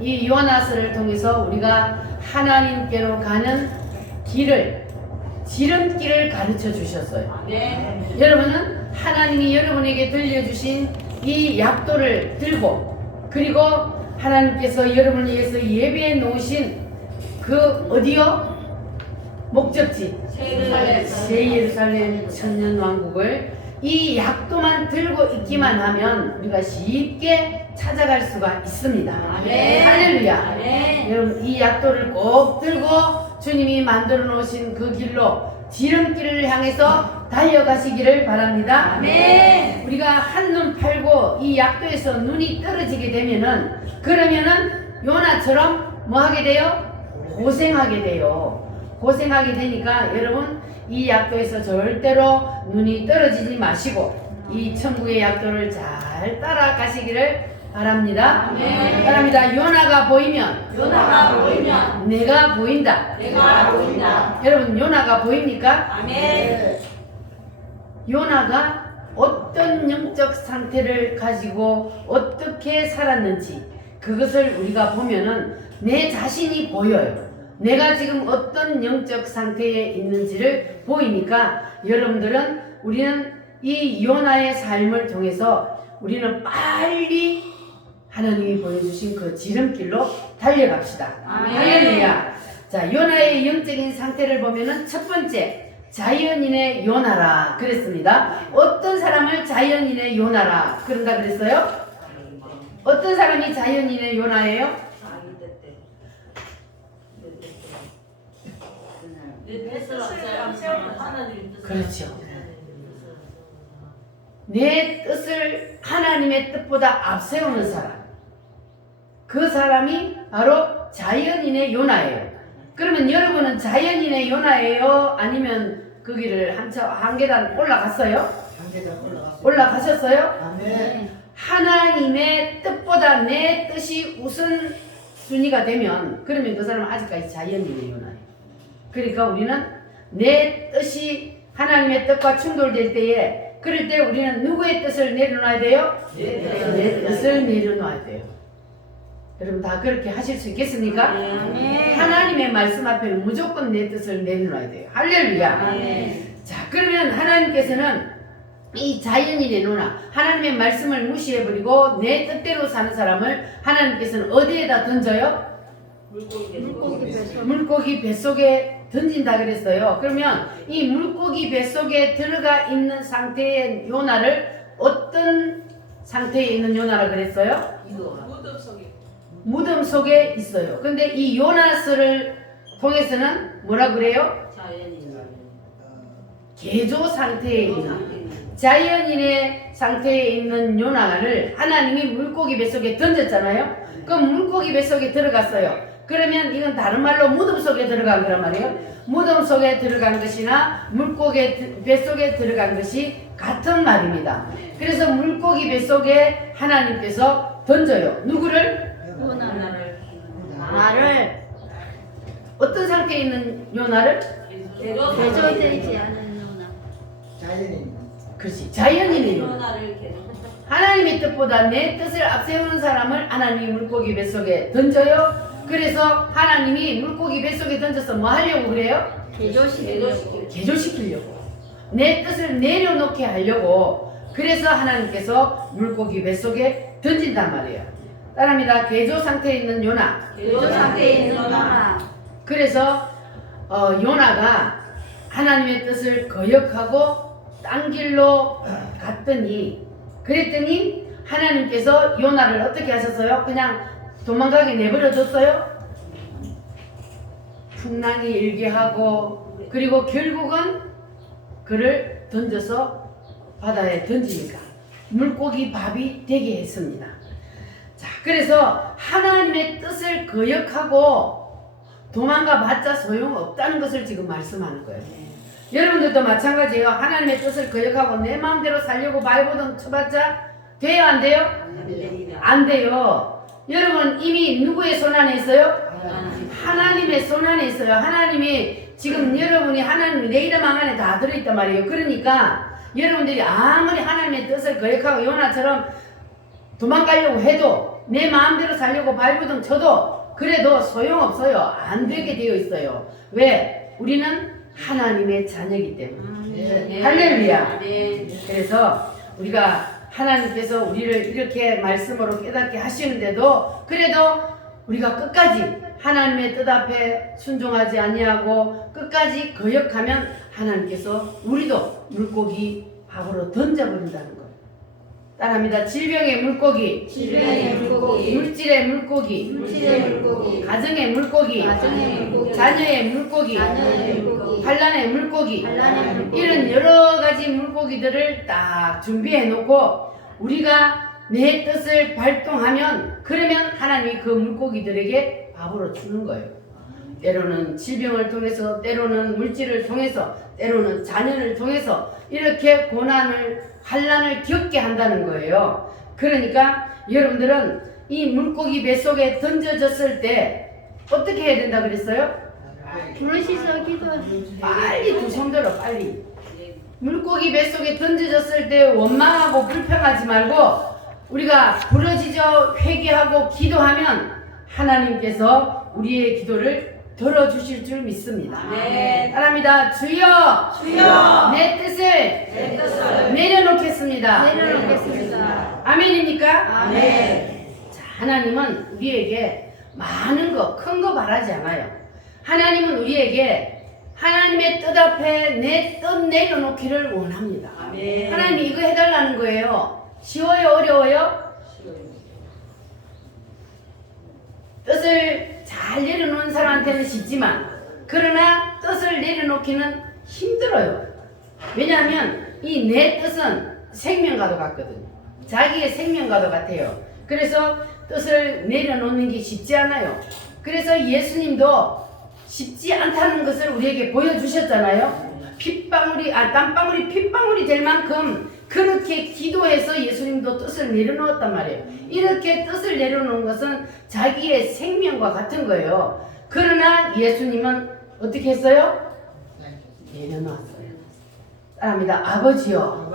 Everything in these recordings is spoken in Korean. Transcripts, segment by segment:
이 요나서를 통해서 우리가 하나님께로 가는 길을, 지름길을 가르쳐 주셨어요. 여러분은 하나님이 여러분에게 들려주신 이 약도를 들고, 그리고 하나님께서 여러분을 위해서 예배해 놓으신 그 어디요? 목적지 새 예루살렘 천년왕국을 이 약도만 들고 있기만 하면 우리가 쉽게 찾아갈 수가 있습니다. 할렐루야. 여러분, 이 약도를 꼭 들고 주님이 만들어 놓으신 그 길로, 지름길을 향해서 달려가시기를 바랍니다. 우리가 한눈 팔고 이 약도에서 눈이 떨어지게 되면은, 그러면은 요나처럼 뭐 하게 돼요? 고생하게 돼요. 고생하게 되니까 여러분, 이 약도에서 절대로 눈이 떨어지지 마시고 이 천국의 약도를 잘 따라가시기를 바랍니다. 바랍니다. 요나가 보이면 내가 보인다. 여러분, 요나가 보입니까? 요나가 어떤 영적 상태를 가지고 어떻게 살았는지, 그것을 우리가 보면은 내 자신이 보여요. 내가 지금 어떤 영적 상태에 있는지를 보이니까 여러분들은, 우리는 이 요나의 삶을 통해서 우리는 빨리 하나님이 보여주신 그 지름길로 달려갑시다. 할렐루야. 자, 요나의 영적인 상태를 보면은 첫 번째, 자연인의 요나라 그랬습니다. 어떤 사람을 자연인의 요나라 그런다 그랬어요? 어떤 사람이 자연인의 요나예요? 그렇죠. 내 뜻을 하나님의 뜻보다 앞세우는 사람, 그 사람이 바로 자연인의 요나예요. 그러면 여러분은 자연인의 요나예요? 아니면 그 길을 한 계단 올라갔어요? 올라가셨어요? 하나님의 뜻보다 내 뜻이 우선순위가 되면, 그러면 그 사람은 아직까지 자연인의 요나예요. 그러니까 우리는 내 뜻이 하나님의 뜻과 충돌될 때에, 그럴 때 우리는 누구의 뜻을 내려놔야 돼요? 내 뜻을 내려놔야 돼요. 여러분, 다 그렇게 하실 수 있겠습니까? 하나님의 말씀 앞에는 무조건 내 뜻을 내려놔야 돼요. 할렐루야. 자, 그러면 하나님께서는 이 자연인의 요나, 하나님의 말씀을 무시해버리고 내 뜻대로 사는 사람을 하나님께서는 어디에다 던져요? 물고기 뱃속에 던진다 그랬어요. 그러면 이 물고기 뱃속에 들어가 있는 상태의 요나를 어떤 상태에 있는 요나라 그랬어요? 무덤 속에 있어요. 근데 이 요나서를 통해서는 뭐라 그래요? 개조 상태에 있는, 자연인의 상태에 있는 요나를 하나님이 물고기 뱃속에 던졌잖아요. 그럼 물고기 뱃속에 들어갔어요. 그러면 이건 다른 말로 무덤 속에 들어간 거란 말이에요. 무덤 속에 들어간 것이나 물고기 뱃속에 들어간 것이 같은 말입니다. 그래서 물고기 뱃속에 하나님께서 던져요. 누구를? 요나를. 어떤 상태에 있는 요나를? 개조되지 않은 요나. 그렇지, 자연인의 요나. 하나님의 뜻보다 내 뜻을 앞세우는 사람을 하나님이 물고기 뱃속에 던져요. 그래서 하나님이 물고기 뱃속에 던져서 뭐 하려고 그래요? 개조시키려고. 내 뜻을 내려놓게 하려고. 그래서 하나님께서 물고기 뱃속에 던진단 말이에요. 따라합니다. 개조 상태에 있는 요나. 그래서 요나가 하나님의 뜻을 거역하고 딴 길로 갔더니, 그랬더니 하나님께서 요나를 어떻게 하셨어요? 그냥 도망가게 내버려 뒀어요? 풍랑이 일게 하고, 그리고 결국은 그를 던져서 바다에 던지니까 물고기 밥이 되게 했습니다. 자, 그래서 하나님의 뜻을 거역하고 도망가 봤자 소용없다는 것을 지금 말씀하는 거예요. 여러분들도 마찬가지예요. 하나님의 뜻을 거역하고 내 마음대로 살려고 발버둥 쳐봤자 돼요? 안 돼요? 안 돼요. 여러분, 이미 누구의 손 안에 있어요? 하나님의 손 안에 있어요. 하나님이 지금 여러분이 하나님이 내 이름 안에 다 들어있단 말이에요. 그러니까 여러분들이 아무리 하나님의 뜻을 거역하고 요나처럼 도망가려고 해도 내 마음대로 살려고 발부둥 쳐도 그래도 소용없어요. 안 되게 되어 있어요. 왜? 우리는 하나님의 자녀이기 때문에. 할렐루야. 그래서 우리가 하나님께서 우리를 이렇게 말씀으로 깨닫게 하시는데도 그래도 우리가 끝까지 하나님의 뜻 앞에 순종하지 아니하고 끝까지 거역하면 하나님께서 우리도 물고기 밥으로 던져버린다는 거예요. 따라합니다. 질병의 물고기, 질병의 물고기, 물질의 물고기, 물질의 물고기, 가정의 물고기, 가정의 물고기, 자녀의 물고기, 자녀의 물고기, 환란의 물고기, 환란의 물고기, 이런 여러 가지 물고기들을 딱 준비해 놓고 우리가 내 뜻을 발동하면 그러면 하나님이 그 물고기들에게 밥으로 주는 거예요. 때로는 질병을 통해서, 때로는 물질을 통해서, 때로는 자녀를 통해서 이렇게 고난을, 환란을 겪게 한다는 거예요. 그러니까 여러분들은 이 물고기 뱃속에 던져졌을 때 어떻게 해야 된다 그랬어요? 부르시서 기도. 빨리 두 손 들어, 빨리. 물고기 뱃속에 던져졌을 때 원망하고 불평하지 말고 우리가 부러지죠, 회개하고 기도하면 하나님께서 우리의 기도를 들어주실 줄 믿습니다. 네. 따라합니다. 주여, 주여, 내 뜻을 내 뜻을 내려놓겠습니다. 내려놓겠습니다. 아멘입니까? 아멘. 자, 하나님은 우리에게 많은 거, 큰 거 바라지 않아요. 하나님은 우리에게 하나님의 뜻 앞에 내 뜻 내려놓기를 원합니다. 아멘. 하나님이 이거 해달라는 거예요. 쉬워요? 어려워요? 뜻을 잘 내려놓는 사람한테는 쉽지만 그러나 뜻을 내려놓기는 힘들어요. 왜냐하면 이 내 뜻은 생명과도 같거든요. 자기의 생명과도 같아요. 그래서 뜻을 내려놓는 게 쉽지 않아요. 그래서 예수님도 쉽지 않다는 것을 우리에게 보여주셨잖아요. 땀방울이 핏방울이 될 만큼 그렇게 기도해서 예수님도 뜻을 내려놓았단 말이에요. 이렇게 뜻을 내려놓은 것은 자기의 생명과 같은 거예요. 그러나 예수님은 어떻게 했어요? 내려놓았어요. 따라합니다. 아버지요,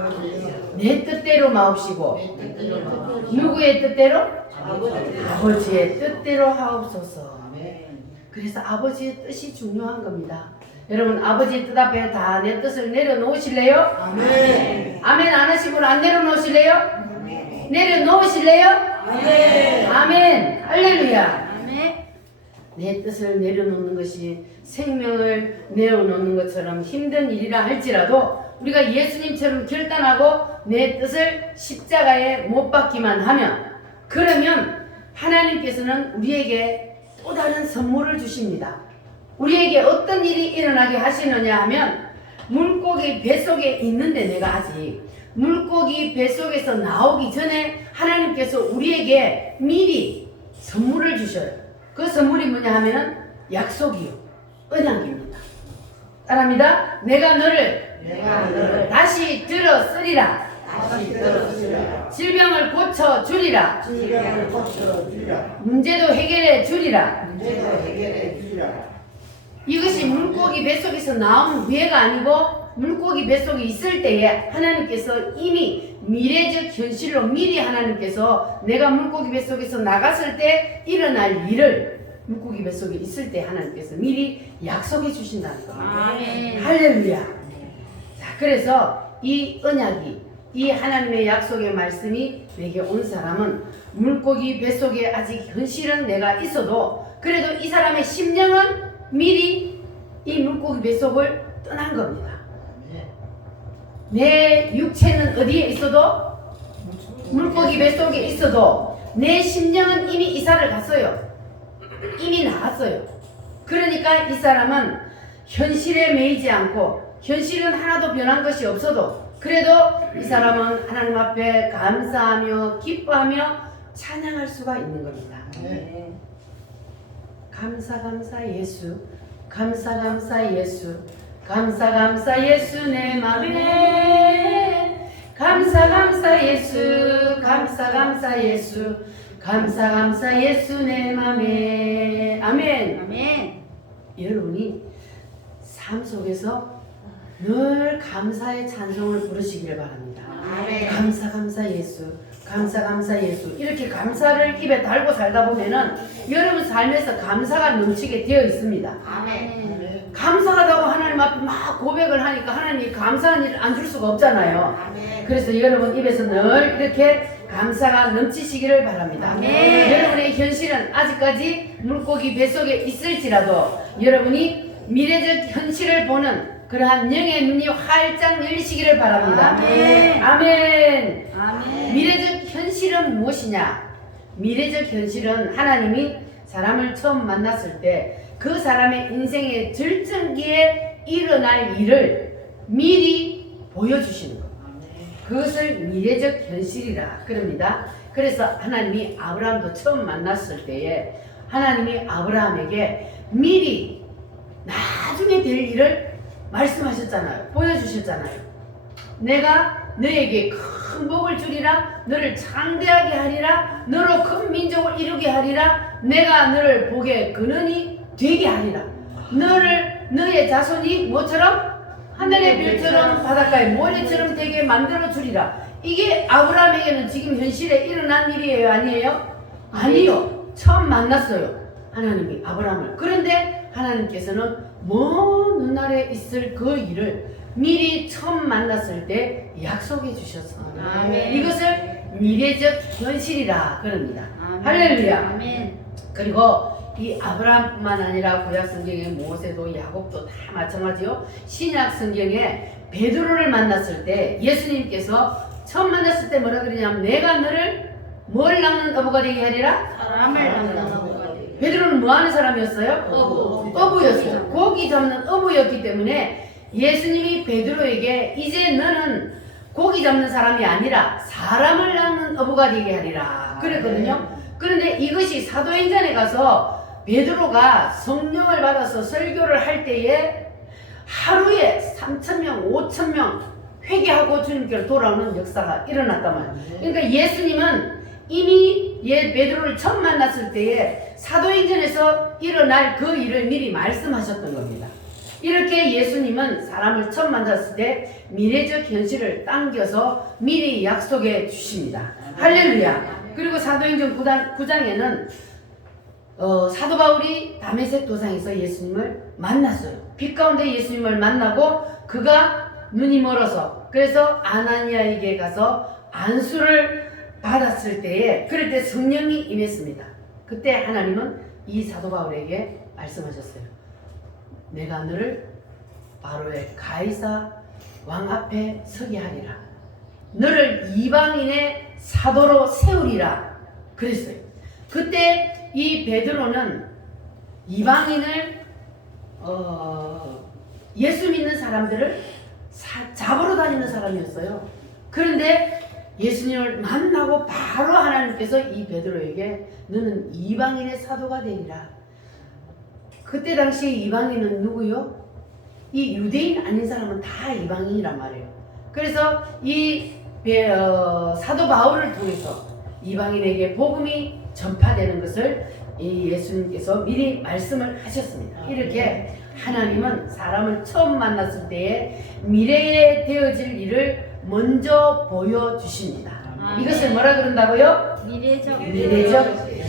내 뜻대로 마옵시고 누구의 뜻대로? 아버지의 뜻대로 하옵소서. 그래서 아버지의 뜻이 중요한 겁니다. 여러분, 아버지의 뜻 앞에 다 내 뜻을 내려놓으실래요? 아멘. 아멘 안 하시고 안 내려놓으실래요? 내려놓으실래요? 아멘. 아멘. 할렐루야. 아멘. 내 뜻을 내려놓는 것이 생명을 내어놓는 것처럼 힘든 일이라 할지라도 우리가 예수님처럼 결단하고 내 뜻을 십자가에 못 박기만 하면 그러면 하나님께서는 우리에게 또 다른 선물을 주십니다. 우리에게 어떤 일이 일어나게 하시느냐 하면 물고기 뱃속에 있는데 내가 아직 물고기 뱃속에서 나오기 전에 하나님께서 우리에게 미리 선물을 주셔요. 그 선물이 뭐냐 하면은 약속이요, 언약입니다. 따라합니다. 내가 너를 다시 들어쓰리라. 질병을 고쳐 주리라. 문제도 해결해 주리라. 이것이 물고기 뱃속에서 나온 후에가 아니고 물고기 뱃속에 있을 때에 하나님께서 이미 미래적 현실로 미리 하나님께서 내가 물고기 뱃속에서 나갔을 때 일어날 일을 물고기 뱃속에 있을 때 하나님께서 미리 약속해 주신다는 겁니다. 아멘. 할렐루야. 자, 그래서 이 언약이, 이 하나님의 약속의 말씀이 내게 온 사람은 물고기 뱃속에 아직 현실은 내가 있어도 그래도 이 사람의 심령은 미리 이 물고기 뱃속을 떠난 겁니다. 내 육체는 어디에 있어도 물고기 뱃속에 있어도 내 심령은 이미 이사를 갔어요. 이미 나갔어요. 그러니까 이 사람은 현실에 매이지 않고 현실은 하나도 변한 것이 없어도 그래도 이 사람은 하나님 앞에 감사하며 기뻐하며 찬양할 수가 있는 겁니다. 감사 예수, 감사 예수, 감사 예수 내 맘에 감사 예수, 감사 예수, 감사 예수 내 맘에. 아멘. 아멘. 여러분이 삶 속에서 늘 감사의 찬송을 부르시기를 바랍니다. 아멘. 감사 예수, 감사 예수. 이렇게 감사를 입에 달고 살다 보면은 여러분 삶에서 감사가 넘치게 되어 있습니다. 아멘. 감사하다고 하나님 앞에 막 고백을 하니까 하나님이 감사한 일을 안 줄 수가 없잖아요. 아멘. 그래서 여러분 입에서 늘 이렇게 감사가 넘치시기를 바랍니다. 아멘. 여러분의 현실은 아직까지 물고기 뱃속에 있을지라도 여러분이 미래적 현실을 보는 그러한 영의 눈이 활짝 열리시기를 바랍니다. 아멘. 아멘. 아멘. 미래적 현실은 무엇이냐? 미래적 현실은 하나님이 사람을 처음 만났을 때 그 사람의 인생의 절정기에 일어날 일을 미리 보여주시는 것. 그것을 미래적 현실이라 그럽니다. 그래서 하나님이 아브라함도 처음 만났을 때에 하나님이 아브라함에게 미리 나중에 될 일을 말씀하셨잖아요. 보여주셨잖아요. 내가 너에게 큰 복을 주리라. 너를 창대하게 하리라. 너로 큰 민족을 이루게 하리라. 내가 너를 복의 근원이 되게 하리라. 너의 자손이 뭐처럼? 하늘의 별처럼 바닷가의 모래처럼 되게 만들어 주리라. 이게 아브라함에게는 지금 현실에 일어난 일이에요? 아니에요? 아니요. 처음 만났어요. 하나님이 아브라함을. 그런데 하나님께서는 먼 훗날에 있을 그 일을 미리 처음 만났을 때 약속해 주셨어요. 아멘. 이것을 미래적 현실이라 그럽니다. 아멘. 할렐루야. 아멘. 그리고 이 아브라함뿐만 아니라 구약 성경에 모세도 야곱도 다 마찬가지요. 신약 성경에 베드로를 만났을 때 예수님께서 처음 만났을 때 뭐라 그러냐면 내가 너를 뭘 낚는 어부가 되게 하리라. 사람을 낚는 어부가 되게. 베드로는 뭐 하는 사람이었어요? 어부였어요. 어부. 고기 잡는 어부였기 때문에 예수님이 베드로에게 이제 너는 고기 잡는 사람이 아니라 사람을 낚는 어부가 되게 하리라 그랬거든요. 그런데 이것이 사도행전에 가서 베드로가 성령을 받아서 설교를 할 때에 하루에 3,000명, 5,000명 회개하고 주님께로 돌아오는 역사가 일어났단 말이에요. 그러니까 예수님은 이미 베드로를 처음 만났을 때에 사도행전에서 일어날 그 일을 미리 말씀하셨던 겁니다. 이렇게 예수님은 사람을 처음 만났을 때 미래적 현실을 당겨서 미리 약속해 주십니다. 할렐루야. 그리고 사도행전 9장에는 사도 바울이 다메섹 도상에서 예수님을 만났어요. 빛 가운데 예수님을 만나고 그가 눈이 멀어서 그래서 아나니아에게 가서 안수를 받았을 때에 그럴 때 성령이 임했습니다. 그때 하나님은 이 사도 바울에게 말씀하셨어요. 내가 너를 바로의 가이사 왕 앞에 서게 하리라. 너를 이방인의 사도로 세우리라 그랬어요. 그때 이 베드로는 이방인을 예수 믿는 사람들을 잡으러 다니는 사람이었어요. 그런데 예수님을 만나고 바로 하나님께서 이 베드로에게 너는 이방인의 사도가 되리라. 그때 당시에 이방인은 누구요? 이 유대인 아닌 사람은 다 이방인이란 말이에요. 그래서 이 사도 바울을 통해서 이방인에게 복음이 전파되는 것을 이 예수님께서 미리 말씀을 하셨습니다. 이렇게 하나님은 사람을 처음 만났을 때에 미래에 되어질 일을 먼저 보여주십니다. 이것을 뭐라 그런다고요? 미래적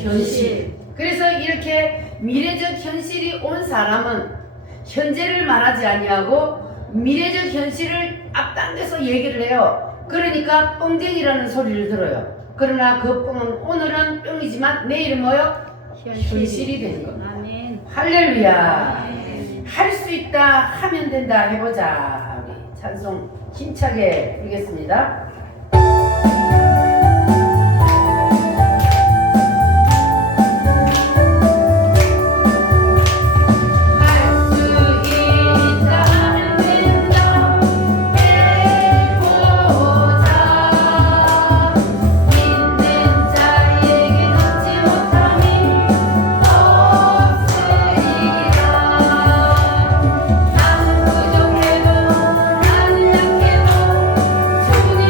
현실. 그래서 이렇게 미래적 현실이 온 사람은 현재를 말하지 아니하고 미래적 현실을 앞당겨서 얘기를 해요. 그러니까 뻥쟁이라는 소리를 들어요. 그러나 그 뻥은 오늘은 뻥이지만 내일은 뭐요? 현실이 되는 겁니다. 아멘. 할렐루야. 아멘. 할 수 있다 하면 된다 해보자. 우리 찬송 힘차게 부르겠습니다. 난 부족해도 난 약해도 충분히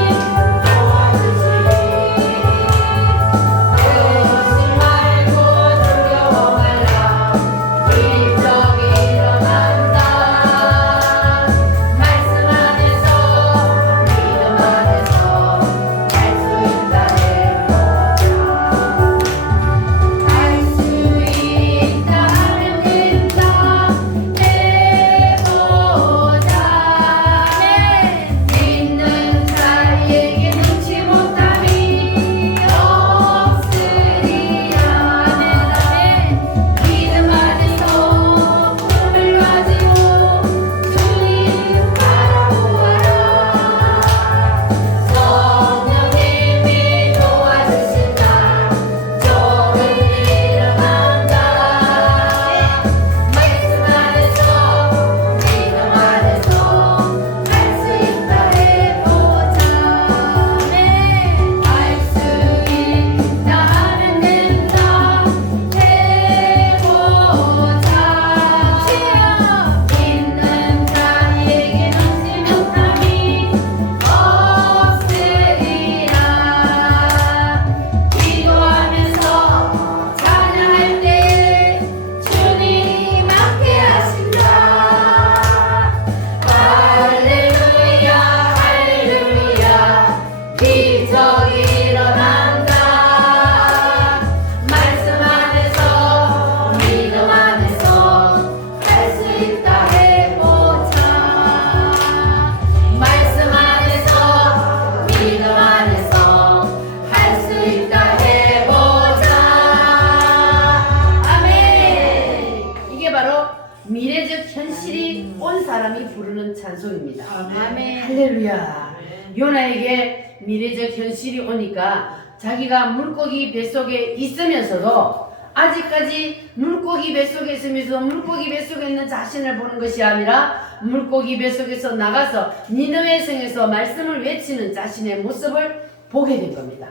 온 사람이 부르는 찬송입니다. 아멘. 할렐루야. 요나에게 미래적 현실이 오니까 자기가 물고기 뱃속에 있으면서도 아직까지 물고기 뱃속에 있으면서 물고기 뱃속에 있는 자신을 보는 것이 아니라 물고기 뱃속에서 나가서 니느웨 성에서 말씀을 외치는 자신의 모습을 보게 된 겁니다.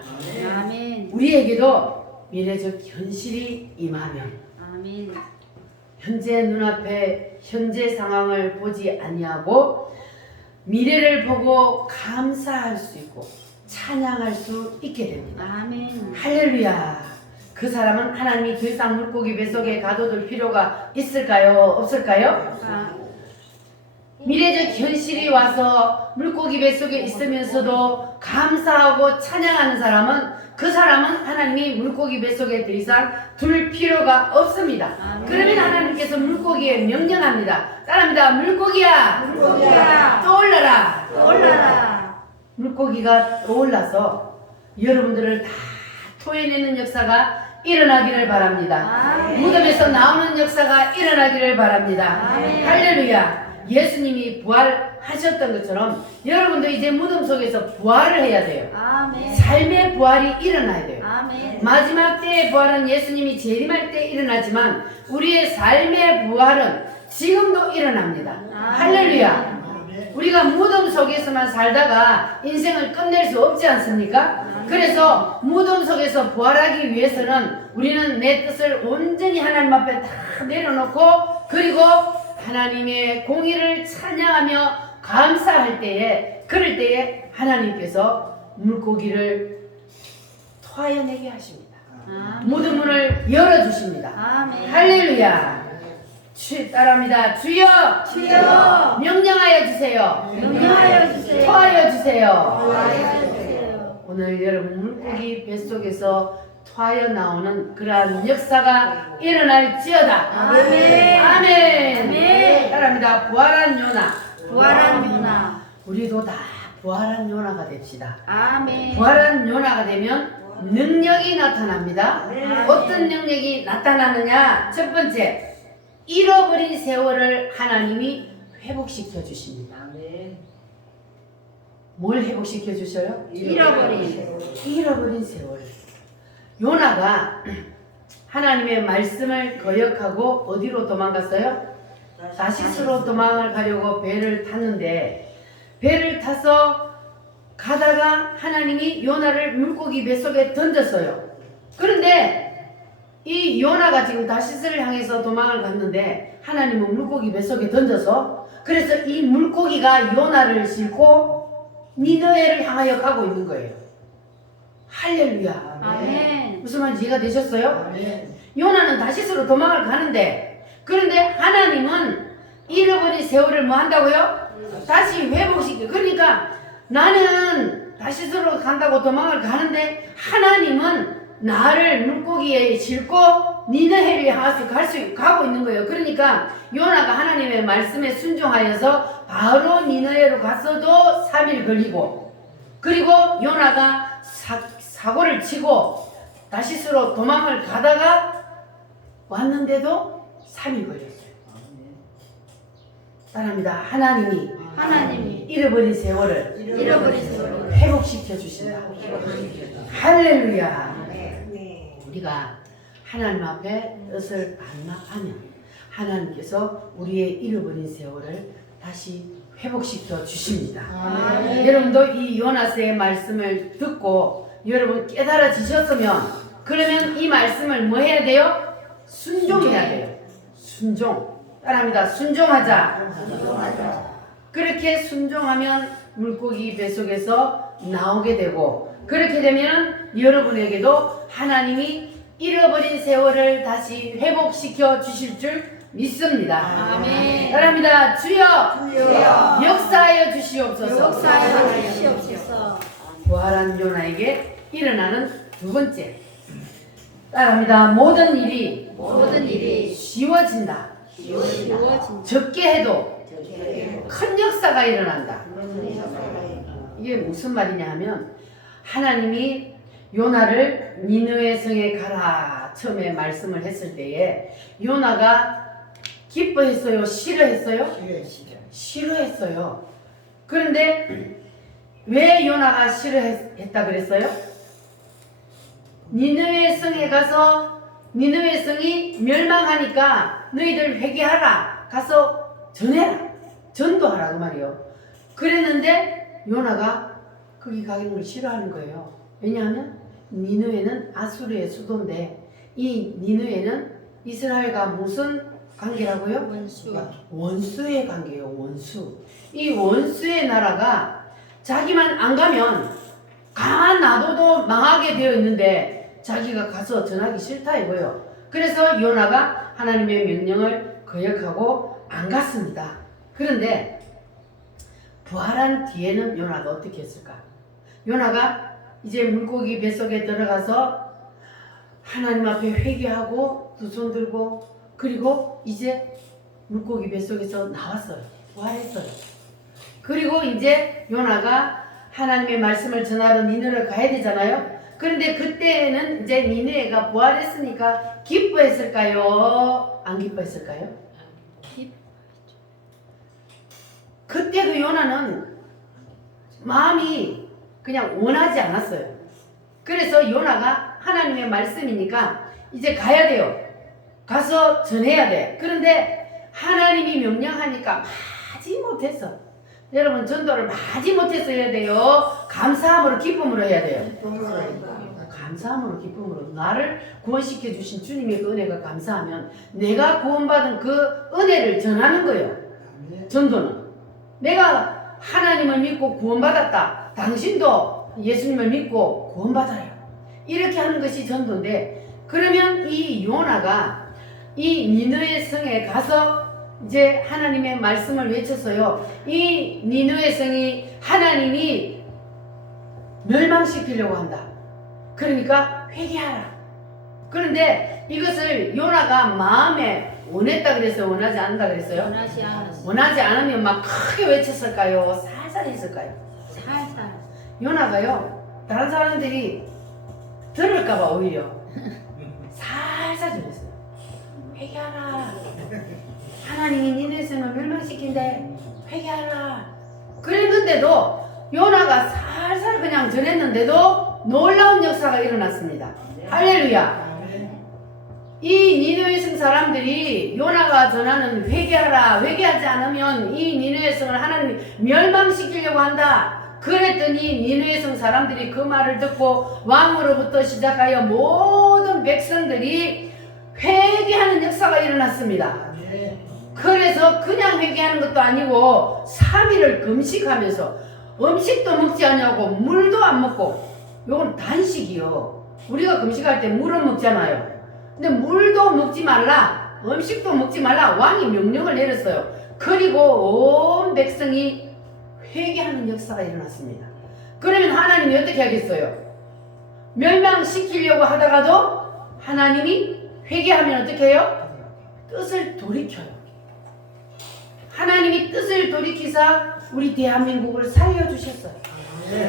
아멘. 우리에게도 미래적 현실이 임하면 아멘. 현재 눈앞에 현재 상황을 보지 아니하고 미래를 보고 감사할 수 있고 찬양할 수 있게 됩니다. 아멘. 할렐루야. 그 사람은 하나님이 더 이상 물고기 뱃속에 가둬둘 필요가 있을까요? 없을까요? 미래적 현실이 와서 물고기 뱃속에 있으면서도 감사하고 찬양하는 사람은 그 사람은 하나님이 물고기 뱃속에 더 이상 둘 필요가 없습니다. 아멘. 그러면 하나님께서 물고기에 명령합니다. 따라합니다. 물고기야, 물고기야, 떠올라라. 올라라. 물고기가 떠올라서 여러분들을 다 토해내는 역사가 일어나기를 바랍니다. 아멘. 무덤에서 나오는 역사가 일어나기를 바랍니다. 아멘. 할렐루야. 예수님이 부활하셨던 것처럼 여러분도 이제 무덤 속에서 부활을 해야 돼요. 아멘. 삶의 부활이 일어나야 돼요. 아멘. 마지막 때의 부활은 예수님이 재림할 때 일어나지만 우리의 삶의 부활은 지금도 일어납니다. 할렐루야. 우리가 무덤 속에서만 살다가 인생을 끝낼 수 없지 않습니까? 그래서 무덤 속에서 부활하기 위해서는 우리는 내 뜻을 온전히 하나님 앞에 다 내려놓고 그리고 하나님의 공의를 찬양하며 감사할 때에 그럴 때에 하나님께서 물고기를 토하여내게 하십니다. 아멘. 무덤 문을 열어주십니다. 아멘. 할렐루야. 따라합니다. 주여, 주여, 명령하여 주세요. 명령하여 주세요. 토하여 주세요. 토하여 주세요. 오늘 여러분 물고기 뱃속에서 토하여 나오는 그러한 역사가 일어날지어다. 아멘. 아멘. 아멘. 따라합니다. 부활한 요나. 부활한 요나. 우리도 다 부활한 요나가 됩시다. 아멘. 부활한 요나가 되면 능력이 나타납니다. 아멘. 어떤 능력이 나타나느냐? 첫 번째, 잃어버린 세월을 하나님이 회복시켜 주십니다. 뭘 회복시켜 주셔요? 잃어버린 세월. 요나가 하나님의 말씀을 거역하고 어디로 도망갔어요? 다시스로 도망을 가려고 배를 탔는데 배를 타서 가다가 하나님이 요나를 물고기 뱃속에 던졌어요. 그런데 이 요나가 지금 다시스를 향해서 도망을 갔는데 하나님은 물고기 뱃속에 던져서 그래서 이 물고기가 요나를 싣고 니느웨를 향하여 가고 있는 거예요. 할렐루야. 아멘. 무슨 말인지 이해가 되셨어요? 요나는 다시스로 도망을 가는데 그런데 하나님은 잃어버린 세월을 뭐 한다고요? 다시 회복시켜. 그러니까 나는 다시스로 간다고 도망을 가는데 하나님은 나를 물고기에 싣고 니느웨를 향해서 가고 있는 거예요. 그러니까 요나가 하나님의 말씀에 순종하여서 바로 니느웨로 갔어도 3일 걸리고 그리고 요나가 사고를 치고 다시스로 도망을 가다가 왔는데도 3일 걸렸어요. 따라합니다. 하나님이 잃어버린 세월을 회복시켜 주신다. 할렐루야. 우리가 하나님 앞에 뜻을 반납하면 하나님께서 우리의 잃어버린 세월을 다시 회복시켜 주십니다. 여러분도 이 요나스의 말씀을 듣고 여러분 깨달아지셨으면 그러면 이 말씀을 뭐 해야 돼요? 순종해야 돼요. 순종. 따라합니다. 순종하자. 그렇게 순종하면 물고기 뱃속에서 나오게 되고 그렇게 되면 여러분에게도 하나님이 잃어버린 세월을 다시 회복시켜 주실 줄 믿습니다. 아멘. 따라합니다. 주여, 역사하여 주시옵소서. 역사하여 주시옵소서. 부활한 요나에게 일어나는 두 번째. 따라합니다. 모든 일이 쉬워진다. 적게 해도 큰 역사가 일어난다. 이게 무슨 말이냐 하면 하나님이 요나를 니느웨 성에 가라 처음에 말씀을 했을 때에 요나가 기뻐했어요? 싫어했어요? 싫어. 싫어했어요. 그런데 왜 요나가 싫어했다 그랬어요? 니느웨 성에 가서 니느웨 성이 멸망하니까 너희들 회개하라. 가서 전해라. 전도하라 그 말이요. 그랬는데 요나가 거기 가는 걸 싫어하는 거예요. 왜냐하면 니느웨는 아수르의 수도인데 이 니느웨는 이스라엘과 무슨 관계라고요? 원수. 원수의 관계예요. 원수. 이 원수의 나라가 자기만 안 가면 가만 놔둬도 망하게 되어 있는데 자기가 가서 전하기 싫다 이거예요. 그래서 요나가 하나님의 명령을 거역하고 안 갔습니다. 그런데 부활한 뒤에는 요나가 어떻게 했을까? 요나가 이제 물고기 뱃속에 들어가서 하나님 앞에 회개하고 두 손 들고 그리고 이제 물고기 뱃속에서 나왔어요. 부활했어요. 그리고 이제 요나가 하나님의 말씀을 전하러 니느웨를 가야 되잖아요. 그런데 그때는 이제 니느웨가 부활했으니까 기뻐했을까요? 안 기뻐했을까요? 그때도 요나는 마음이 그냥 원하지 않았어요. 그래서 요나가 하나님의 말씀이니까 이제 가야 돼요. 가서 전해야 돼. 그런데 하나님이 명령하니까 마지 못했어. 여러분 전도를 마지 못해서 해야 돼요. 감사함으로 기쁨으로 해야 돼요. 감사함으로 기쁨으로 나를 구원시켜 주신 주님의 그 은혜가 감사하면 내가 구원받은 그 은혜를 전하는 거예요. 전도는 내가 하나님을 믿고 구원받았다. 당신도 예수님을 믿고 구원받아요. 이렇게 하는 것이 전도인데 그러면 이 요나가 이 니느웨 성에 가서 이제 하나님의 말씀을 외쳤어요. 이 니느웨 성이 하나님이 멸망시키려고 한다. 그러니까 회개하라. 그런데 이것을 요나가 마음에 원했다 그랬어요? 원하지 않는다 그랬어요? 원하지 않았어. 원하지 않으면 막 크게 외쳤을까요? 살살 했을까요? 살살. 요나가요 다른 사람들이 들을까봐 오히려 살살 전했어요. 회개하라. 하나님이 니네 성을 멸망시킨대. 회개하라. 그랬는데도 요나가 살살 그냥 전했는데도 놀라운 역사가 일어났습니다. 할렐루야. 이 니느웨 성 사람들이 요나가 전하는 회개하라, 회개하지 않으면 이 니느웨 성을 하나님이 멸망시키려고 한다. 그랬더니 니느웨 성 사람들이 그 말을 듣고 왕으로부터 시작하여 모든 백성들이 회개하는 역사가 일어났습니다. 그래서 그냥 회개하는 것도 아니고 3일을 금식하면서 음식도 먹지 않냐고 물도 안 먹고, 요건 단식이요. 우리가 금식할 때 물은 먹잖아요. 근데 물도 먹지 말라, 음식도 먹지 말라 왕이 명령을 내렸어요. 그리고 온 백성이 회개하는 역사가 일어났습니다. 그러면 하나님이 어떻게 하겠어요? 멸망시키려고 하다가도 하나님이 회개하면 어떻게 해요? 뜻을 돌이켜요. 하나님이 뜻을 돌이키사 우리 대한민국을 살려주셨어요.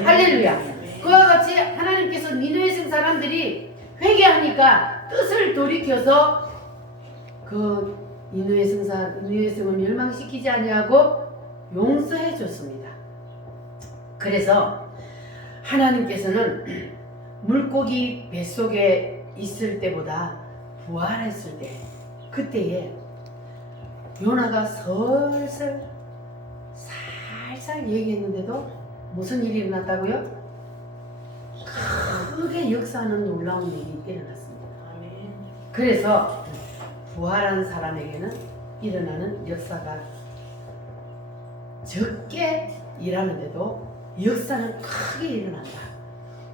할렐루야. 그와 같이 하나님께서 니느웨 성 사람들이 회개하니까 뜻을 돌이켜서 그 니느웨 성을 멸망시키지 아니하고 용서해 줬습니다. 그래서 하나님께서는 물고기 뱃속에 있을 때보다 부활했을 때, 그때에 요나가 살살 얘기했는데도 무슨 일이 일어났다고요? 크게 역사하는 놀라운 일이 일어났습니다. 그래서 부활한 사람에게는 일어나는 역사가 적게 일하는데도 역사는 크게 일어난다.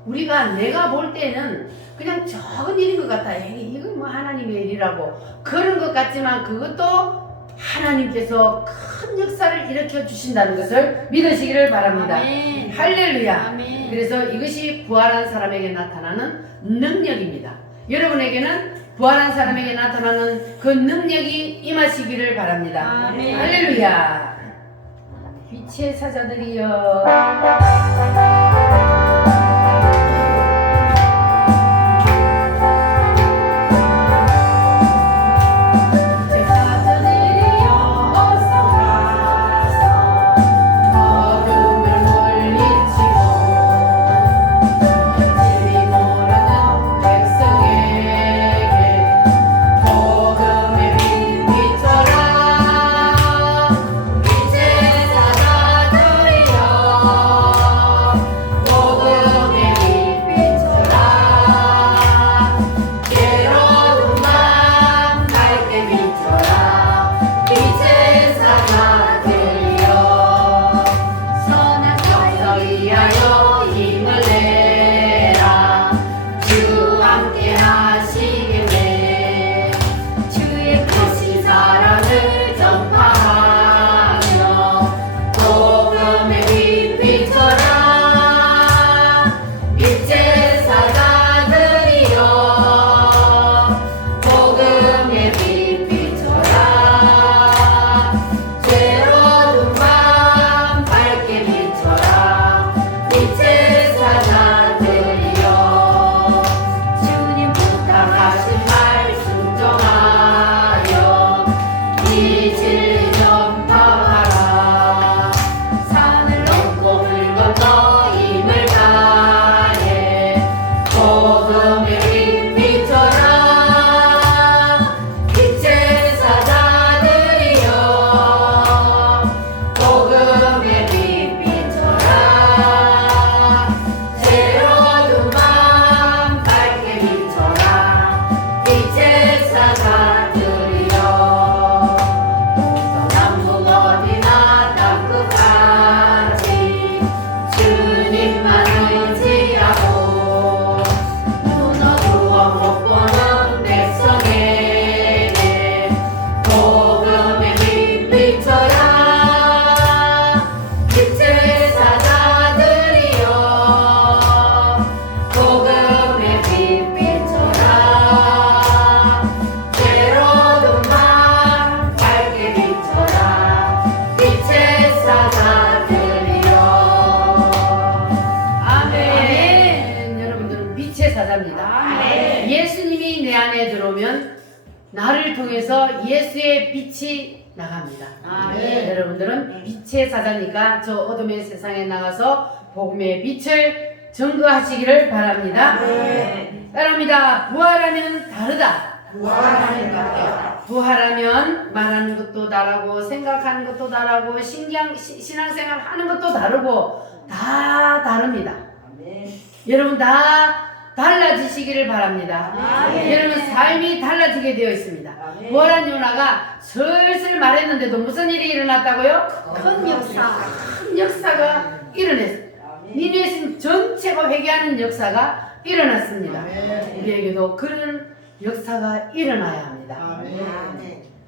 우리가 내가 볼 때는 그냥 적은 일인 것 같아. 이건 뭐 하나님의 일이라고 그런 것 같지만 그것도 하나님께서 큰 역사를 일으켜 주신다는 것을 믿으시기를 바랍니다. 아멘. 할렐루야. 아멘. 그래서 이것이 부활한 사람에게 나타나는 능력입니다. 여러분에게는 부활한 사람에게 나타나는 그 능력이 임하시기를 바랍니다. 아멘. 할렐루야. 빛의 사자들이여, 빛의 사자들이여 통해서 예수의 빛이 나갑니다. 아멘. 여러분들은 빛의 사자니까 저 어둠의 세상에 나가서 복음의 빛을 증거하시기를 바랍니다. 따라합니다. 부활하면 다르다. 부활하면 말하는 것도 다르고 생각하는 것도 다르고 신앙생활 하는 것도 다르고 다 다릅니다. 여러분 다 달라지시기를 바랍니다. 여러분 삶이 달라지게 되어 있습니다. 부활한 요나가 슬슬 말했는데도 무슨 일이 일어났다고요? 큰 역사. 큰 역사가 일어났습니다. 니누에 전체가 회개하는 역사가 일어났습니다. 우리에게도 그런 역사가 일어나야 합니다.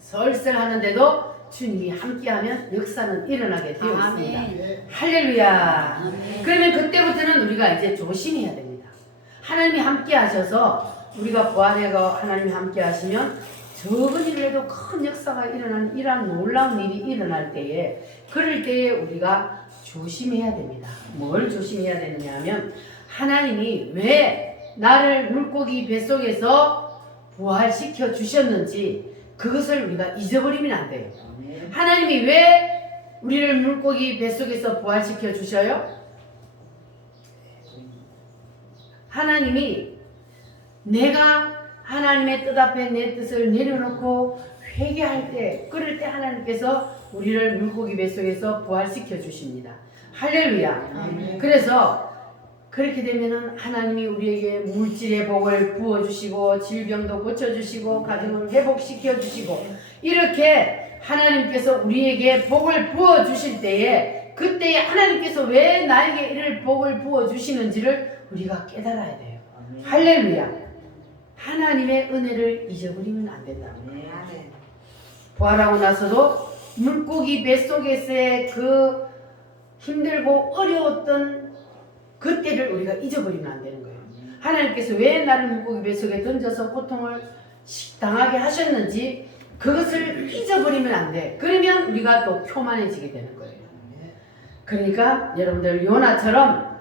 설설 하는데도 주님이 함께하면 역사는 일어나게 되어 있습니다. 아멘. 할렐루야. 아멘. 그러면 그때부터는 우리가 이제 조심해야 됩니다. 하나님이 함께 하셔서 우리가 부활해가 하나님이 함께 하시면 적은 일을 해도 큰 역사가 일어나는 이러한 놀라운 일이 일어날 때에 그럴 때에 우리가 조심해야 됩니다. 뭘 조심해야 되느냐 하면 하나님이 왜 나를 물고기 뱃속에서 부활시켜 주셨는지 그것을 우리가 잊어버리면 안 돼요. 하나님이 왜 우리를 물고기 뱃속에서 부활시켜 주셔요? 하나님이 내가 하나님의 뜻 앞에 내 뜻을 내려놓고 회개할 때 그럴 때 하나님께서 우리를 물고기 뱃속에서 부활시켜 주십니다. 할렐루야. 그래서 그렇게 되면은 하나님이 우리에게 물질의 복을 부어주시고 질병도 고쳐주시고 가정을 회복시켜주시고 이렇게 하나님께서 우리에게 복을 부어주실 때에 그때에 하나님께서 왜 나에게 이를 복을 부어주시는지를 우리가 깨달아야 돼요. 할렐루야. 하나님의 은혜를 잊어버리면 안 된다. 부활하고 나서도 물고기 뱃속에서의 그 힘들고 어려웠던 그때를 우리가 잊어버리면 안 되는 거예요. 하나님께서 왜 나를 물고기 뱃속에 던져서 고통을 당하게 하셨는지 그것을 잊어버리면 안 돼. 그러면 우리가 또 교만해지게 되는 거예요. 그러니까 여러분들 요나처럼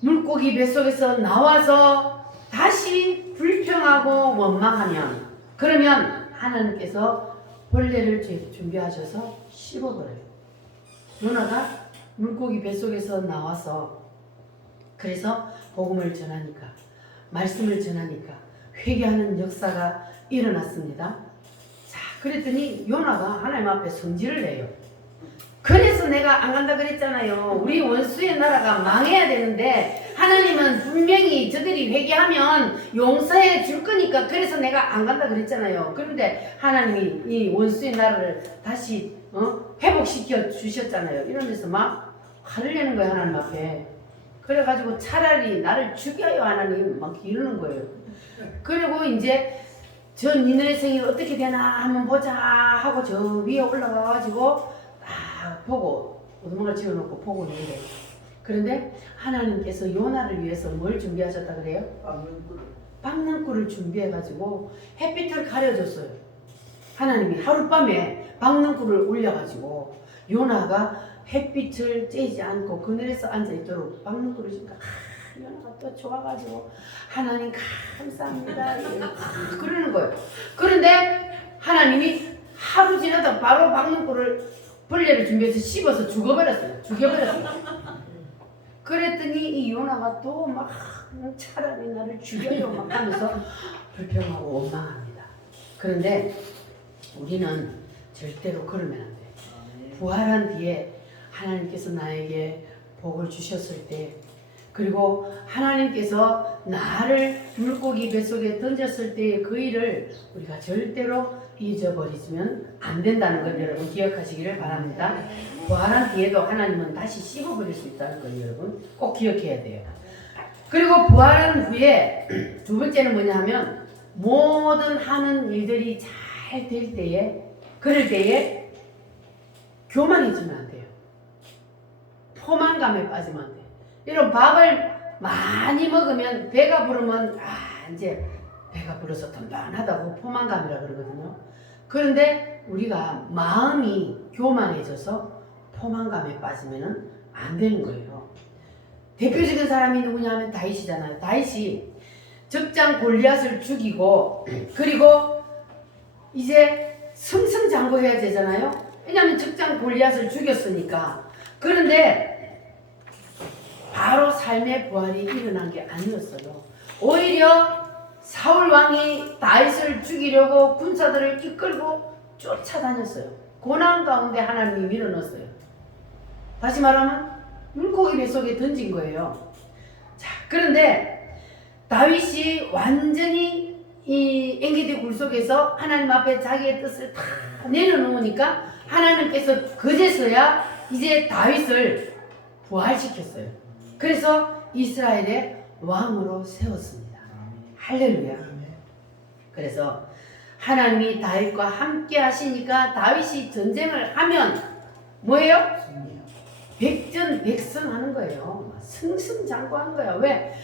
물고기 뱃속에서 나와서 다시 불평하고 원망하면 그러면 하나님께서 벌레를 준비하셔서 씹어버려요. 요나가 물고기 뱃속에서 나와서 그래서 복음을 전하니까 말씀을 전하니까 회개하는 역사가 일어났습니다. 자, 그랬더니 요나가 하나님 앞에 성질을 내요. 그래서 내가 안 간다 그랬잖아요. 우리 원수의 나라가 망해야 되는데 하나님은 분명히 저들이 회개하면 용서해 줄 거니까 그래서 내가 안 간다 그랬잖아요. 그런데 하나님이 이 원수의 나라를 다시 회복시켜 주셨잖아요. 이러면서 막 화를 내는 거예요. 하나님 앞에. 그래가지고 차라리 나를 죽여요 하나님 막 이러는 거예요. 그리고 이제 저 니네 생이 어떻게 되나 한번 보자 하고 저 위에 올라가가지고 딱 보고 오두막을 지어놓고 보고 있는데 그런데 하나님께서 요나를 위해서 뭘 준비하셨다 그래요? 박는 꿀을 준비해가지고 햇빛을 가려줬어요. 하나님이 하룻밤에 박는 꿀을 올려가지고 요나가 햇빛을 쬐지 않고 그늘에서 앉아있도록 박는 꿀을 주니까 요나가 또 좋아가지고 하나님 감사합니다 그러는 거예요. 그런데 하나님이 하루 지나다 바로 박는 꿀을 벌레를 준비해서 씹어서 죽여버렸어요. 그랬더니 이 요나가 또 막 차라리 나를 죽여요 막 하면서 불평하고 원망합니다. 그런데 우리는 절대로 그러면 안 돼. 부활한 뒤에 하나님께서 나에게 복을 주셨을 때 그리고 하나님께서 나를 물고기 뱃속에 던졌을 때의 그 일을 우리가 절대로 잊어버리시면 안 된다는 걸 여러분 기억하시기를 바랍니다. 부활한 뒤에도 하나님은 다시 씹어버릴 수 있다는 걸 여러분 꼭 기억해야 돼요. 그리고 부활한 후에 두 번째는 뭐냐 하면 모든 하는 일들이 잘 될 때에 그럴 때에 교만해지면 안 돼요. 포만감에 빠지면 안 돼요. 이런 밥을 많이 먹으면 배가 부르면 이제 배가 불러서 든든하다고 포만감이라 그러거든요. 그런데 우리가 마음이 교만해져서 포만감에 빠지면 안 되는 거예요. 대표적인 사람이 누구냐 하면 다윗이잖아요. 다윗이 적장 골리앗을 죽이고 그리고 이제 승승장구해야 되잖아요. 왜냐하면 적장 골리앗을 죽였으니까. 그런데 바로 삶의 부활이 일어난 게 아니었어요. 오히려 사울 왕이 다윗을 죽이려고 군사들을 이끌고 쫓아다녔어요. 고난 가운데 하나님이 밀어넣었어요. 다시 말하면 물고기 뱃속에 던진 거예요. 자, 그런데 다윗이 완전히 이 엔게디 굴 속에서 하나님 앞에 자기의 뜻을 다 내려놓으니까 하나님께서 그제서야 이제 다윗을 부활시켰어요. 그래서 이스라엘의 왕으로 세웠습니다. 할렐루야. 그래서 하나님이 다윗과 함께 하시니까 다윗이 전쟁을 하면 뭐예요? 백전백승하는 거예요. 승승장구한 거야. 왜?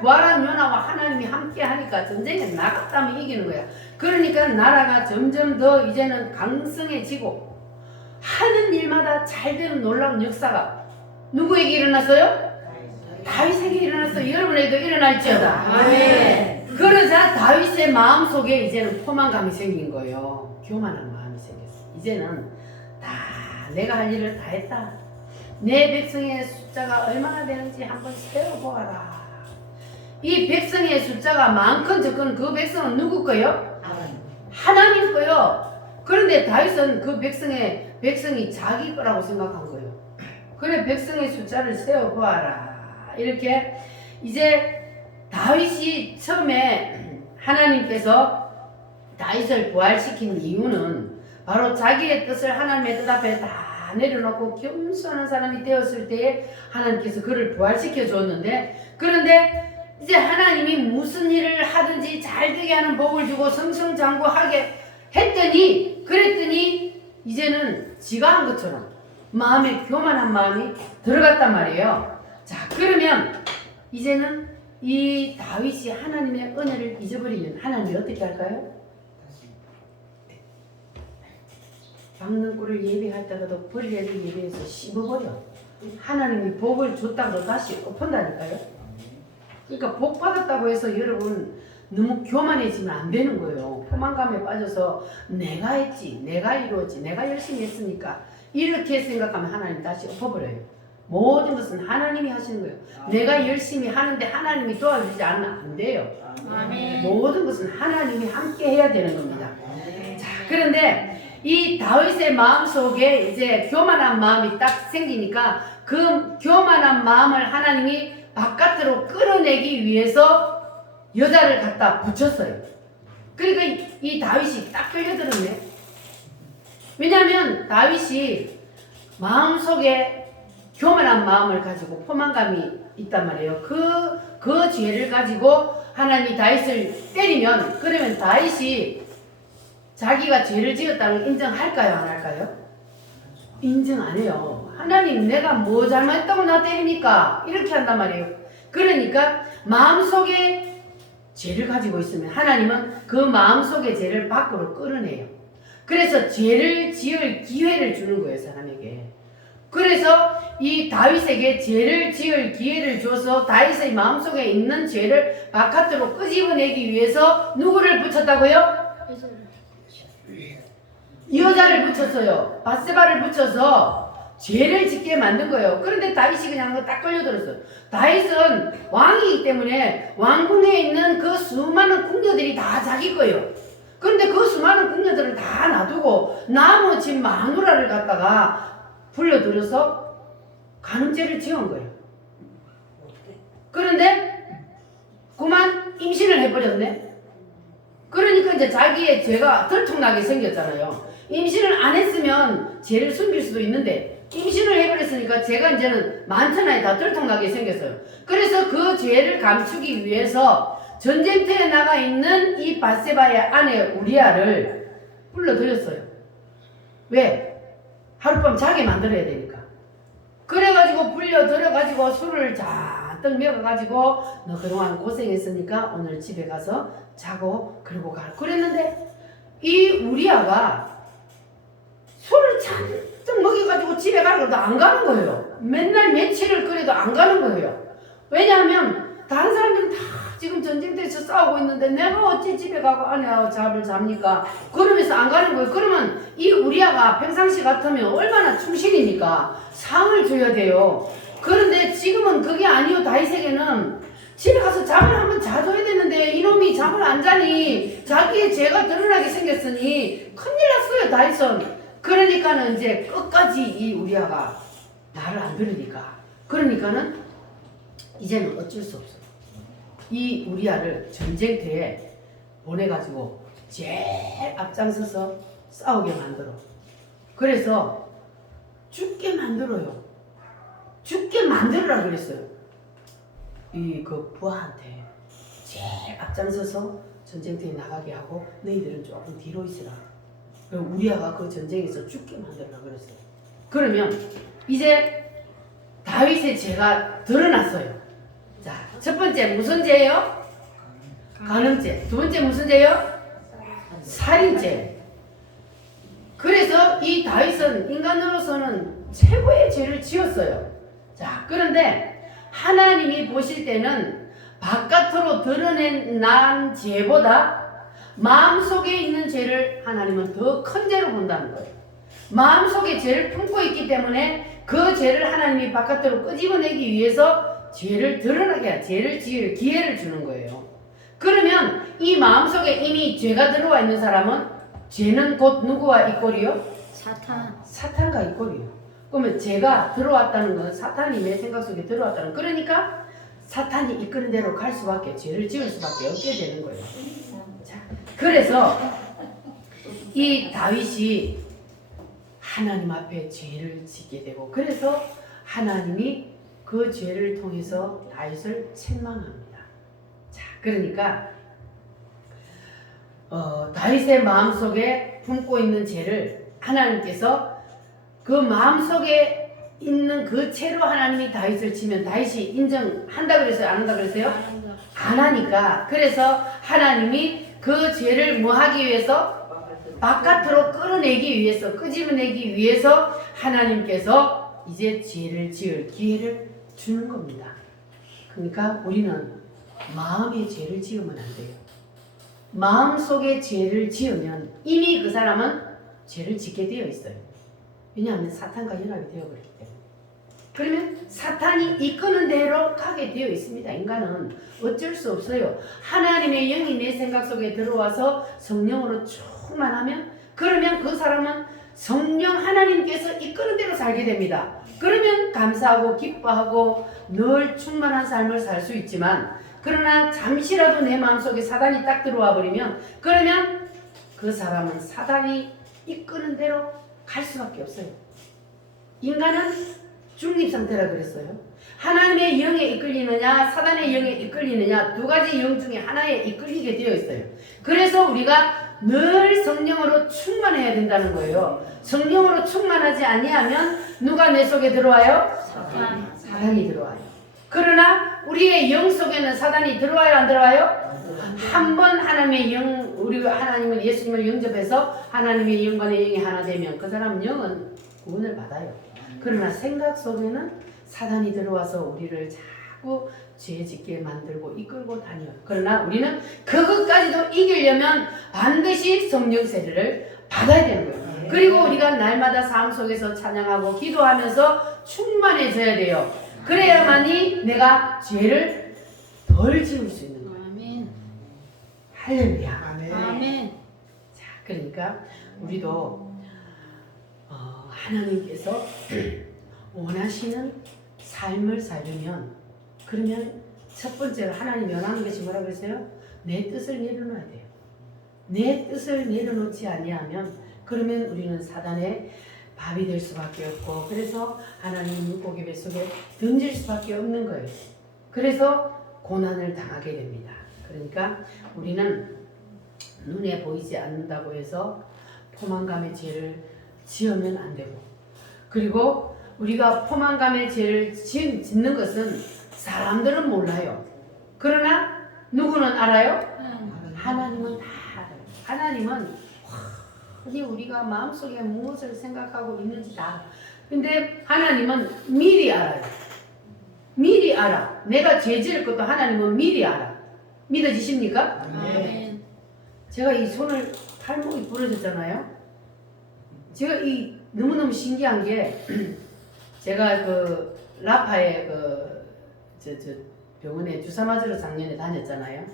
부활한 요나와 하나님이 함께 하니까 전쟁에 나갔다면 이기는 거야. 그러니까 나라가 점점 더 이제는 강성해지고 하는 일마다 잘 되는 놀라운 역사가 누구에게 일어났어요? 다윗에게 일어났어요. 여러분에게도 일어날지어다. 아멘. 그러자 다윗의 마음속에 이제는 포만감이 생긴 거예요. 교만한 마음이 생겼어요. 이제는 다 내가 할 일을 다 했다. 내 백성의 숫자가 얼마나 되는지 한번 세어보아라. 이 백성의 숫자가 많건 적건 그 백성은 누구 거요? 하나님 거요. 그런데 다윗은 그 백성이 자기 거라고 생각한 거예요. 그래 백성의 숫자를 세어보아라. 이렇게 이제 다윗이 처음에 하나님께서 다윗을 부활시킨 이유는 바로 자기의 뜻을 하나님의 뜻 앞에 다 내려놓고 겸손한 사람이 되었을 때에 하나님께서 그를 부활시켜 줬는데, 그런데 이제 하나님이 무슨 일을 하든지 잘 되게 하는 복을 주고 승승장구하게 그랬더니 이제는 지가 한 것처럼 마음에 교만한 마음이 들어갔단 말이에요. 자, 그러면 이제는 이 다윗이 하나님의 은혜를 잊어버리면 하나님이 어떻게 할까요? 박는 꿀을 예비했다가도 버리려를 예비해서 씹어버려. 하나님이 복을 줬다고 다시 엎은다니까요. 그러니까 복 받았다고 해서 여러분 너무 교만해지면 안 되는 거예요. 포만감에 빠져서 내가 했지, 내가 이루었지, 내가 열심히 했으니까 이렇게 생각하면 하나님 다시 엎어버려요. 모든 것은 하나님이 하시는 거예요. 내가 열심히 하는데 하나님이 도와주지 않으면 안 돼요. 아멘. 모든 것은 하나님이 함께 해야 되는 겁니다. 자, 그런데 이 다윗의 마음속에 이제 교만한 마음이 딱 생기니까 그 교만한 마음을 하나님이 바깥으로 끌어내기 위해서 여자를 갖다 붙였어요. 그러니까 이 다윗이 딱 끌려들었네. 왜냐하면 다윗이 마음속에 교만한 마음을 가지고 포만감이 있단 말이에요. 그 죄를 가지고 하나님이 다윗을 때리면, 그러면 다윗이 자기가 죄를 지었다는 걸 인정할까요? 안 할까요? 인정 안 해요. 하나님 내가 뭐 잘못했다고 나 때립니까? 이렇게 한단 말이에요. 그러니까 마음속에 죄를 가지고 있으면 하나님은 그 마음속의 죄를 밖으로 끌어내요. 그래서 죄를 지을 기회를 주는 거예요, 사람에게. 그래서 이 다윗에게 죄를 지을 기회를 줘서 다윗의 마음속에 있는 죄를 바깥으로 끄집어내기 위해서 누구를 붙였다고요? 여자를 붙였어요. 바세바를 붙여서 죄를 짓게 만든 거예요. 그런데 다윗이 그냥 딱 걸려들었어요. 다윗은 왕이기 때문에 왕궁에 있는 그 수많은 궁녀들이 다 자기 거예요. 그런데 그 수많은 궁녀들을 다 놔두고 나머지 마누라를 갖다가 불러들여서 간음죄를 지은 거예요. 그런데 그만 임신을 해버렸네. 그러니까 이제 자기의 죄가 들통나게 생겼잖아요. 임신을 안 했으면 죄를 숨길 수도 있는데 임신을 해버렸으니까 죄가 이제는 만천하에 다 들통나게 생겼어요. 그래서 그 죄를 감추기 위해서 전쟁터에 나가 있는 이 바세바의 아내 우리아를 불러들였어요. 왜? 하룻밤 자게 만들어야 되니까. 그래가지고 불려들여가지고 술을 잔뜩 먹어가지고 너 그동안 고생했으니까 오늘 집에 가서 자고 그러고 가. 그랬는데 이 우리아가 술을 잔뜩 먹여가지고 집에 가려도 안 가는 거예요. 맨날 며칠을 그래도 안 가는 거예요. 왜냐하면 다른 사람들은 다 지금 전쟁터에서 싸우고 있는데 내가 어찌 집에 가고 아내하고 잠을 잡니까? 그러면서 안 가는 거예요. 그러면 이 우리아가 평상시 같으면 얼마나 충신입니까? 상을 줘야 돼요. 그런데 지금은 그게 아니요. 다윗에게는 집에 가서 잠을 한번 자줘야 되는데 이놈이 잠을 안 자니 자기의 죄가 드러나게 생겼으니 큰일 났어요. 다윗은. 그러니까는 이제 끝까지 이 우리아가 말을 안 들으니까 그러니까는 이제는 어쩔 수 없어요. 이 우리아를 전쟁터에 보내가지고 제일 앞장서서 싸우게 만들어. 그래서 죽게 만들어요. 죽게 만들으라 그랬어요. 이 그 부하한테 제일 앞장서서 전쟁터에 나가게 하고 너희들은 조금 뒤로 있으라. 그리고 우리아가 그 전쟁에서 죽게 만들으라 그랬어요. 그러면 이제 다윗의 죄가 드러났어요. 자, 첫 번째 무슨 죄예요? 간음죄. 두 번째 무슨 죄예요? 살인죄. 그래서 이 다윗은 인간으로서는 최고의 죄를 지었어요. 자, 그런데 하나님이 보실 때는 바깥으로 드러낸 난 죄보다 마음속에 있는 죄를 하나님은 더 큰 죄로 본다는 거예요. 마음속에 죄를 품고 있기 때문에 그 죄를 하나님이 바깥으로 끄집어내기 위해서 죄를 드러나게, 죄를 지을 기회를 주는 거예요. 그러면 이 마음속에 이미 죄가 들어와 있는 사람은 죄는 곧 누구와 이꼴이요? 사탄과 이꼴이요. 그러면 죄가 들어왔다는 건 사탄이 내 생각 속에 들어왔다는, 그러니까 사탄이 이끄는 대로 갈 수밖에, 죄를 지을 수밖에 없게 되는 거예요. 자, 그래서 이 다윗이 하나님 앞에 죄를 짓게 되고, 그래서 하나님이 그 죄를 통해서 다윗을 책망합니다. 자, 그러니까 다윗의 마음속에 품고 있는 죄를 하나님께서 그 마음속에 있는 그 죄로 하나님이 다윗을 치면 다윗이 인정한다 그랬어요? 안 한다 그랬어요? 안 하니까. 그래서 하나님이 그 죄를 뭐 하기 위해서? 바깥으로 끌어내기 위해서, 끄집어내기 위해서 하나님께서 이제 죄를 지을 기회를 주는 겁니다. 그러니까 우리는 마음의 죄를 지으면 안 돼요. 마음속에 죄를 지으면 이미 그 사람은 죄를 짓게 되어 있어요. 왜냐하면 사탄과 연합이 되어버렸기 때문에. 그러면 사탄이 이끄는 대로 가게 되어 있습니다. 인간은 어쩔 수 없어요. 하나님의 영이 내 생각 속에 들어와서 성령으로 충만하면, 그러면 그 사람은 성령 하나님께서 이끄는 대로 살게 됩니다. 그러면 감사하고 기뻐하고 늘 충만한 삶을 살 수 있지만, 그러나 잠시라도 내 마음속에 사단이 딱 들어와 버리면, 그러면 그 사람은 사단이 이끄는 대로 갈 수밖에 없어요. 인간은 중립상태라 그랬어요. 하나님의 영에 이끌리느냐 사단의 영에 이끌리느냐, 두 가지 영 중에 하나에 이끌리게 되어 있어요. 그래서 우리가 늘 성령으로 충만해야 된다는 거예요. 성령으로 충만하지 아니하면 누가 내 속에 들어와요? 사단이 들어와요. 그러나 우리의 영 속에는 사단이 들어와요, 안 들어와요? 한번 하나님의 영, 우리 하나님은 예수님을 영접해서 하나님의 영과 내 영이 하나 되면 그 사람 영은 구원을 받아요. 그러나 생각 속에는 사단이 들어와서 우리를 자꾸 죄 짓게 만들고 이끌고 다녀요. 그러나 우리는 그것까지도 이기려면 반드시 성령 세례를 받아야 되는 거예요. 그리고 우리가 날마다 삶 속에서 찬양하고 기도하면서 충만해져야 돼요. 그래야만이 내가 죄를 덜 지을 수 있는 거예요. 아멘. 할렐루야. 아멘. 자, 그러니까 우리도 하나님께서 원하시는 삶을 살려면, 그러면 첫 번째로 하나님이 원하는 것이 뭐라고 했어요? 내 뜻을 내려놓아야 돼요. 내 뜻을 내려놓지 아니하면 그러면 우리는 사단의 밥이 될 수밖에 없고, 그래서 하나님 물고기 뱃속에 던질 수밖에 없는 거예요. 그래서 고난을 당하게 됩니다. 그러니까 우리는 눈에 보이지 않는다고 해서 포만감의 죄를 지으면 안 되고, 그리고 우리가 포만감의 죄를 짓는 것은 사람들은 몰라요. 그러나 누구는 알아요? 하나님은 다 알아요. 하나님은 흔히 우리가 마음속에 무엇을 생각하고 있는지 다 알아요. 근데 하나님은 미리 알아요. 미리 알아. 내가 죄 지을 것도 하나님은 미리 알아. 믿어지십니까? 아멘. 제가 이 손을 팔목이 부러졌잖아요. 제가 이 너무너무 신기한 게 제가 그 라파에 저 병원에 주사 맞으러 작년에 다녔잖아요.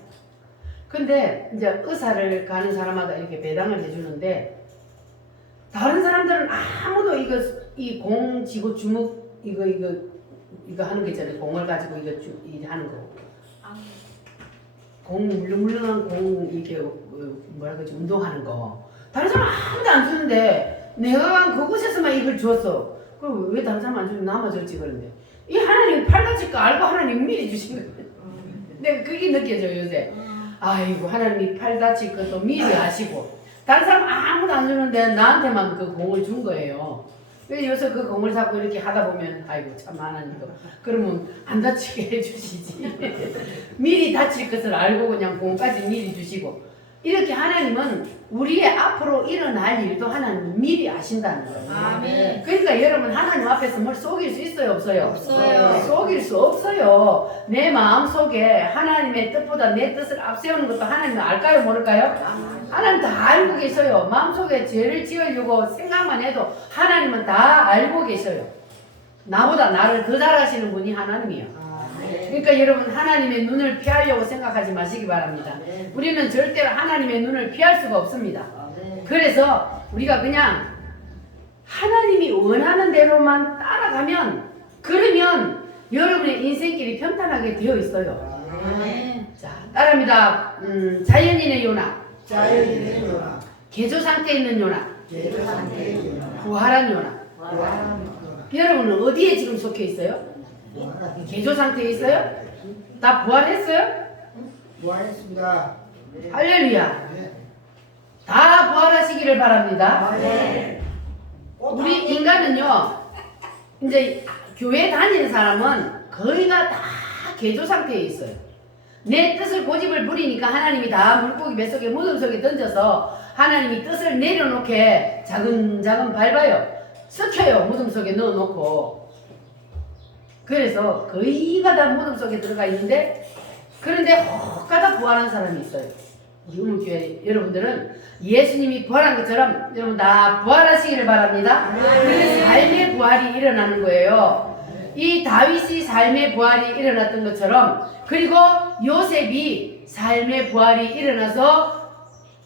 근데 이제 의사를 가는 사람마다 이렇게 배당을 해주는데 다른 사람들은 아무도 이 공 쥐고 주먹 이거 하는 거 있잖아요. 공을 가지고 이거 하는 거. 공 물렁물렁한 공 이렇게 뭐라 그러지 운동하는 거. 다른 사람 아무도 안 주는데 내가 간 그곳에서만 이걸 줬어. 그럼 왜 다른 사람 안 주면 나만 줬지 그런데 이 하나님 팔다칠 거 알고 하나님 미리 주신 거예요. 내가 그게 느껴져요 요새. 아이고 하나님이 팔 다칠 것도 미리 아시고 다른 사람 아무도 안 주는데 나한테만 그 공을 준 거예요. 그래서 요새 그 공을 잡고 이렇게 하다 보면 아이고 참 하나님도 그러면 안 다치게 해주시지. 미리 다칠 것을 알고 그냥 공까지 미리 주시고 이렇게 하나님은 우리의 앞으로 일어날 일도 하나님 미리 아신다는 거예요. 아멘. 그러니까 여러분 하나님 앞에서 뭘 속일 수 있어요 없어요? 없어요. 속일 수 없어요. 내 마음 속에 하나님의 뜻보다 내 뜻을 앞세우는 것도 하나님은 알까요 모를까요? 하나님 다 알고 계셔요. 마음속에 죄를 지으려고 생각만 해도 하나님은 다 알고 계셔요. 나보다 나를 더 잘하시는 분이 하나님이에요. 그러니까 여러분 하나님의 눈을 피하려고 생각하지 마시기 바랍니다. 우리는 절대로 하나님의 눈을 피할 수가 없습니다. 그래서 우리가 그냥 하나님이 원하는 대로만 따라가면 그러면 여러분의 인생길이 평탄하게 되어 있어요. 아멘. 자, 따라합니다. 자연인의 요나, 자연인의 요나, 개조 상태에 있는 요나, 개조 상태의 요나, 부활한 요나. 부활한 여러분은 어디에 지금 속해 있어요? 요나. 개조 상태에 있어요? 다 부활했어요? 부활했습니다. 할렐루야. 네. 다 부활하시기를 바랍니다. 네. 우리 인간은요, 이제 교회 다니는 사람은 거의가 다 개조 상태에 있어요. 내 뜻을 고집을 부리니까 하나님이 다 물고기 뱃속에 무덤 속에 던져서 하나님이 뜻을 내려놓게 자근자근 밟아요. 썩혀요. 무덤 속에 넣어놓고. 그래서 거의가 다 무덤 속에 들어가 있는데 그런데 혹가다 부활한 사람이 있어요. 우리 우물교회 여러분들은 예수님이 부활한 것처럼 여러분 다 부활하시기를 바랍니다. 그 삶의 부활이 일어나는 거예요. 이 다윗이 삶의 부활이 일어났던 것처럼 그리고 요셉이 삶의 부활이 일어나서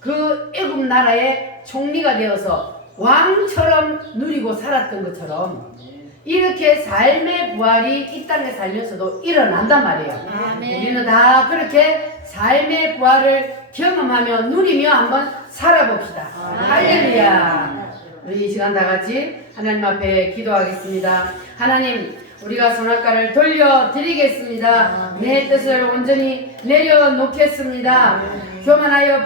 그 애굽 나라의 총리가 되어서 왕처럼 누리고 살았던 것처럼 이렇게 삶의 부활이 이 땅에 살면서도 일어난단 말이에요. 아멘. 우리는 다 그렇게 삶의 부활을 경험하며 누리며 한번 살아봅시다. 할렐루야. 우리 이 시간 다 같이 하나님 앞에 기도하겠습니다. 하나님, 우리가 선악과를 돌려드리겠습니다. 내 뜻을 온전히 내려놓겠습니다. 교만하여